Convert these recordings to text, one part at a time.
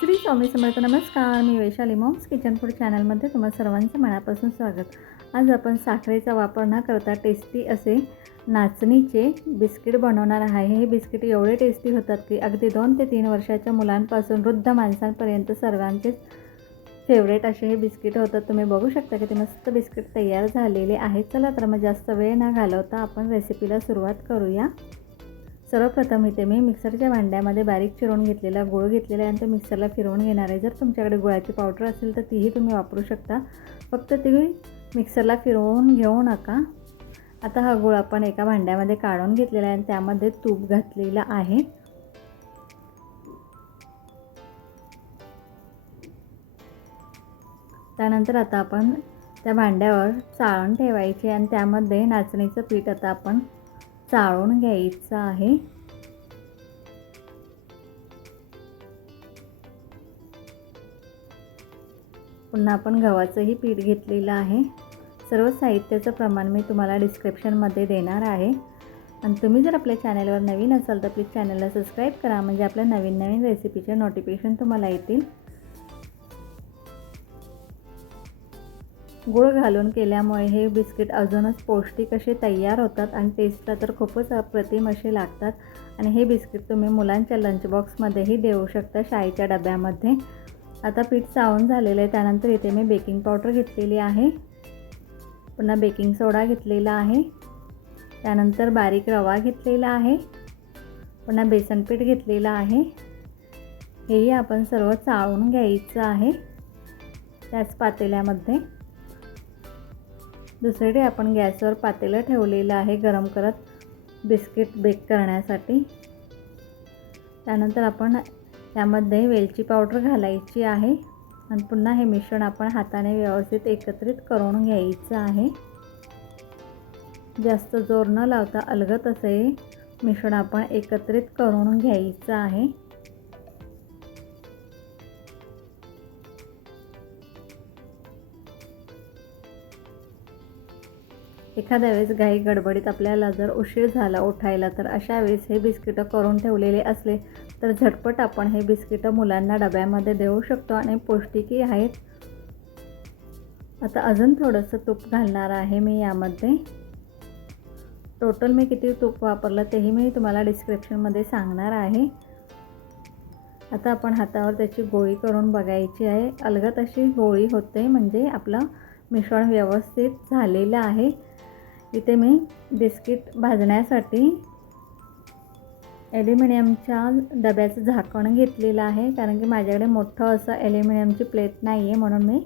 श्री स्वामी समर्थ. नमस्कार. मी Vaishali moms kitchen food चॅनलमध्ये तुम्हा सर्वांचं मनापासून स्वागत. आज आपण साखरेचा वापर न करता टेस्टी असे नाचणीचे बिस्किट बनवणार आहे. हे बिस्किट एवढे टेस्टी होतात की अगदी दोन ते तीन वर्षाच्या मुलांपासून वृद्ध माणसांपर्यंत सर्वांचेच फेवरेट असे हे बिस्किट होतात. तुम्ही बघू शकता की ते मस्त बिस्किट तयार झालेले आहेत. चला तर मग जास्त वेळ न घालवता आपण रेसिपीला सुरुवात करूया. सर्वप्रथम इथे मी मिक्सरच्या भांड्यामध्ये बारीक चिरून घेतलेला गुळ घेतलेला आहे आणि तो मिक्सरला फिरवून घेणार आहे. जर तुमच्याकडे गुळाची पावडर असेल तर तीही तुम्ही वापरू शकता. फक्त ती मिक्सरला फिरवून घेऊ नका. आता हा गुळ आपण एका भांड्यामध्ये काढून घेतलेला आहे आणि त्यामध्ये तूप घातलेलं आहे. त्यानंतर आता आपण त्या भांड्यावर चाळण ठेवायचे आणि त्यामध्ये नाचणीचं पीठ आता आपण चाळून घ्यायचं आहे. पुन्हा आपण गव्हाचंही पीठ घेतलेलं आहे. सर्व साहित्याचं प्रमाण मी तुम्हाला डिस्क्रिप्शनमध्ये देणार आहे. आणि तुम्ही जर आपल्या चॅनलवर नवीन असाल तर प्लीज चॅनलला सबस्क्राईब करा. म्हणजे आपल्या नवीन नवीन रेसिपीचे नोटिफिकेशन तुम्हाला येतील. गुळ घालून केल्यामुळे हे बिस्किट अजूनच पौष्टिक असे तयार होतात आणि टेस्टला तर खूपच अप्रतिम असे लागतात. आणि हे बिस्किट तुम्ही मुलांच्या लंच बॉक्समध्येही देऊ शकता शाईच्या डब्यामध्ये. आता पीठ चावून झालेलं आहे त्यानंतर इथे मी बेकिंग पावडर घेतलेली आहे. पुन्हा बेकिंग सोडा घेतलेला आहे. त्यानंतर बारीक रवा घेतलेला आहे. पुन्हा बेसन पीठ घेतलेलं आहे. हेही आपण सर्व चाळून घ्यायचं आहे त्याच पातेल्यामध्ये. दुसरीकडे आपण गॅसवर पातेलं ठेवलेलं आहे गरम करत बिस्किट बेक करण्यासाठी. त्यानंतर आपण त्यामध्ये वेलची पावडर घालायची आहे आणि पुन्हा हे मिश्रण आपण हाताने व्यवस्थित एकत्रित करून घ्यायचं आहे. जास्त जोर न लावता अलगत असे मिश्रण आपण एकत्रित करून घ्यायचं आहे. एखाद्या वेळेस घाई गडबडीत आपल्याला जर उशीर झाला उठायला तर अशा वेळेस हे बिस्किटं करून ठेवलेले असले तर झटपट आपण हे बिस्किटं मुलांना डब्यामध्ये देऊ शकतो आणि पौष्टिकही आहेत. आता अजून थोडंसं तूप घालणार आहे मी यामध्ये. टोटल मी किती तूप वापरलं तेही मी तुम्हाला डिस्क्रिप्शनमध्ये सांगणार आहे. आता आपण हातावर त्याची गोळी करून बघायची आहे. अलगत अशी गोळी होते म्हणजे आपलं मिश्रण व्यवस्थित झालेलं आहे. इथे मी बिस्किट भाजण्यासाठी ॲल्युमिनियमच्या डब्याचं झाकण घेतलेलं आहे कारण की माझ्याकडे मोठं असं ॲल्युमिनियमची प्लेट नाही आहे म्हणून मी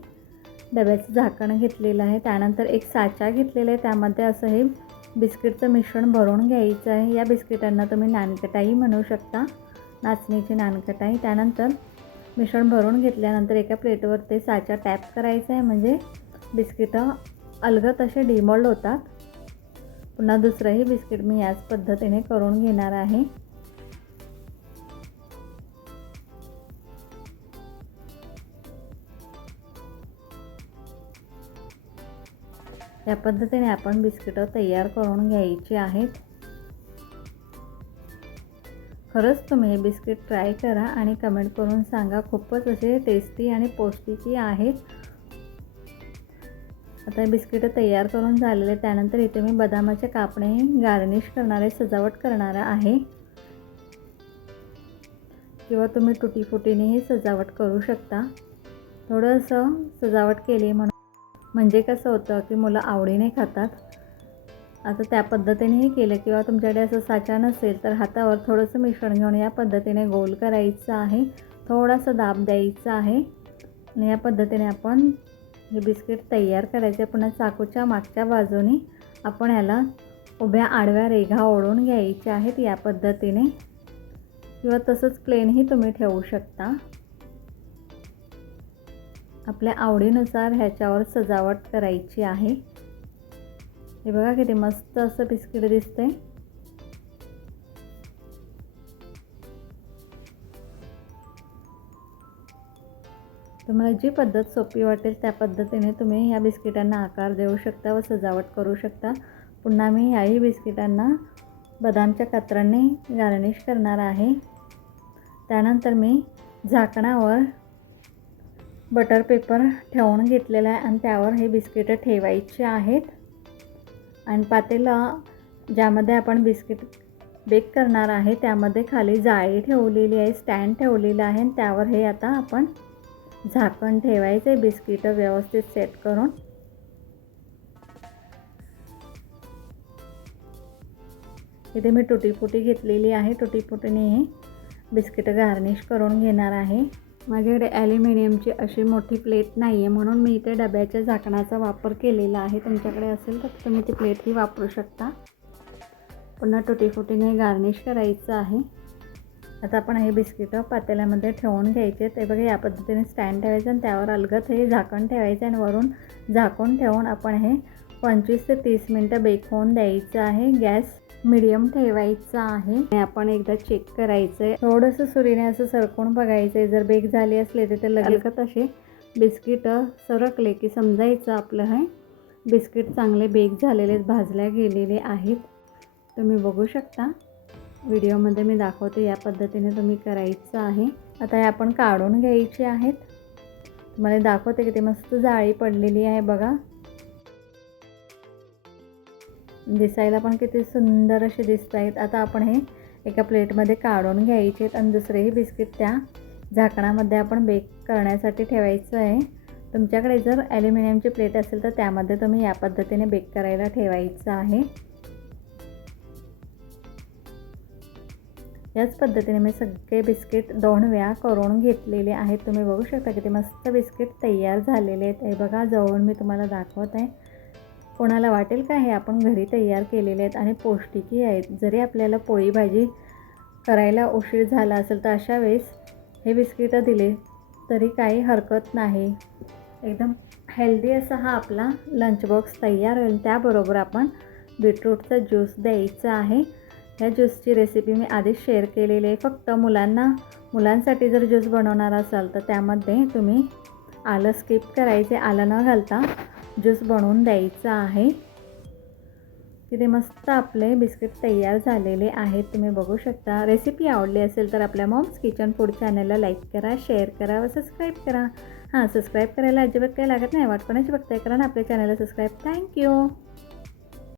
डब्याचं झाकण घेतलेलं आहे. त्यानंतर एक साचा घेतलेला आहे त्यामध्ये असं हे बिस्किटचं मिश्रण भरून घ्यायचं आहे. या बिस्किटांना तुम्ही नानकटाई म्हणू शकता नाचणीची नानकटाई. त्यानंतर मिश्रण भरून घेतल्यानंतर एका प्लेटवर ते साचा टॅप करायचं आहे म्हणजे बिस्किटं अलगत असे डिमोल्ड होतात. पुन्हा दुसरंही बिस्किट मी याच पद्धतीने करून घेणार आहे. या पद्धतीने आपण बिस्किटं तयार करून घ्यायची आहेत. खरंच तुम्ही हे बिस्किट ट्राय करा आणि कमेंट करून सांगा. खूपच असे टेस्टी आणि पौष्टिकी आहेत. आता हे बिस्किटं तयार करून झालेले त्यानंतर इथे मी बदामाचे कापणे गार्निश करणारे सजावट करणार आहे. किंवा तुम्ही तुटीफुटीनेही सजावट करू शकता. थोडंसं सजावट केली म्हणून म्हणजे कसं होतं की मुलं आवडीने खातात. आता त्या पद्धतीनेही केलं किंवा तुमच्याकडे असं साचा नसेल तर हातावर थोडंसं मिश्रण घेऊन या पद्धतीने गोल करायचं आहे. थोडासा दाब द्यायचा आहे. आणि या पद्धतीने आपण हे बिस्किट तयार करायचे. पुन्हा चाकूच्या मागच्या बाजूने आपण याला उभ्या आडव्या रेघा ओढून घ्यायच्या आहेत या पद्धतीने. किंवा तसंच प्लेनही तुम्ही ठेवू शकता. आपल्या आवडीनुसार ह्याच्यावर सजावट करायची आहे. हे बघा किती मस्त असं बिस्किट दिसतंय. तुम्हाला जी पद्धत सोपी वाटेल त्या पद्धतीने तुम्ही ह्या बिस्किटांना आकार देऊ शकता व सजावट करू शकता. पुन्हा मी ह्याही बिस्किटांना बदामच्या कात्रांनी गार्निश करणार आहे. त्यानंतर मी झाकणावर बटर पेपर ठेवून घेतलेला आहे आणि त्यावर हे बिस्किटं ठेवायचे आहेत. आणि पातेलं ज्यामध्ये आपण बिस्किट बेक करणार आहे त्यामध्ये खाली जाळी ठेवलेली आहे स्टँड ठेवलेलं आहे आणि त्यावर हे आता आपण झाकण ठेवायचं आहे बिस्किटं व्यवस्थित सेट करून. इथे मी तुटीफुटी घेतलेली आहे. तुटीफुटीने हे बिस्किटं गार्निश करून घेणार आहे. माझ्याकडे ॲल्युमिनियमची अशी मोठी प्लेट नाही आहे म्हणून मी इथे डब्याच्या झाकणाचा वापर केलेला आहे. तुमच्याकडे असेल तर तुम्ही ती प्लेटही वापरू शकता. पुन्हा तुटीफुटीने गार्निश करायचं आहे. आता आपण हे बिस्किटं पातेल्यामध्ये ठेवून घ्यायचे. ते बघा या पद्धतीने स्टँड ठेवायचं आणि त्यावर अलगत हे झाकण ठेवायचं आणि वरून झाकून ठेवून आपण हे पंचवीस ते तीस मिनटं बेक होऊन द्यायचं आहे. गॅस मिडियम ठेवायचा आहे. आणि आपण एकदा चेक करायचं आहे थोडंसं सुरीने असं सरकून बघायचं आहे जर बेक झाली असले तर ते लगेच असे बिस्किटं सरकले की समजायचं आपलं हे. बिस्किट चांगले बेक झालेले भाजल्या गेलेले आहेत. तुम्ही बघू शकता. व्हिडिओमध्ये मी दाखवते या पद्धतीने तुम्ही करायचं आहे. आता हे आपण काढून घ्यायचे आहेत. तुम्हाला दाखवते की ते मस्त जाळी पडलेली आहे बघा. दिसायला पण किती सुंदर असे दिसत आहेत. आता आपण हे एका प्लेटमध्ये काढून घ्यायचे आहेत आणि दुसरेही बिस्किट त्या झाकणामध्ये आपण बेक करण्यासाठी ठेवायचं आहे. तुमच्याकडे जर ॲल्युमिनियमची प्लेट असेल तर त्यामध्ये तुम्ही या पद्धतीने बेक करायला ठेवायचं आहे. याच पद्धतीने मी सगळे बिस्किट दोन वेळा करून घेतलेले आहेत. तुम्ही बघू शकता की ते मस्त बिस्किट तयार झालेले आहेत. हे बघा जवळून मी तुम्हाला दाखवत आहे. कोणाला वाटेल का हे आपण घरी तयार केलेले आहेत आणि पौष्टिकही आहेत. जरी आपल्याला पोळी भाजी करायला उशीर झाला असेल तर अशा वेळेस हे बिस्किटं दिले तरी काही हरकत नाही. एकदम हेल्दी असा हा आपला लंच बॉक्स तयार होईल. त्याबरोबर आपण बीटरूटचा ज्यूस द्यायचा आहे. ह्या ज्यूसची रेसिपी मी आधीच शेअर केलेली आहे. फक्त मुलांना मुलांसाठी जर ज्यूस बनवणार असाल तर त्यामध्ये तुम्ही आलं स्किप करायचे. आलं न घालता ज्यूस बनवून द्यायचं आहे. तिथे मस्त आपले बिस्किट तयार झालेले आहेत. तुम्ही बघू शकता. रेसिपी आवडली असेल तर आपल्या मॉम्स किचन फूड चॅनलला लाईक करा शेअर करा व सबस्क्राईब करा. हां सबस्क्राईब करायला अजिबात काही लागत नाही. वाट कोणाची बघताय कारण आपल्या चॅनलला सबस्क्राईब थँक्यू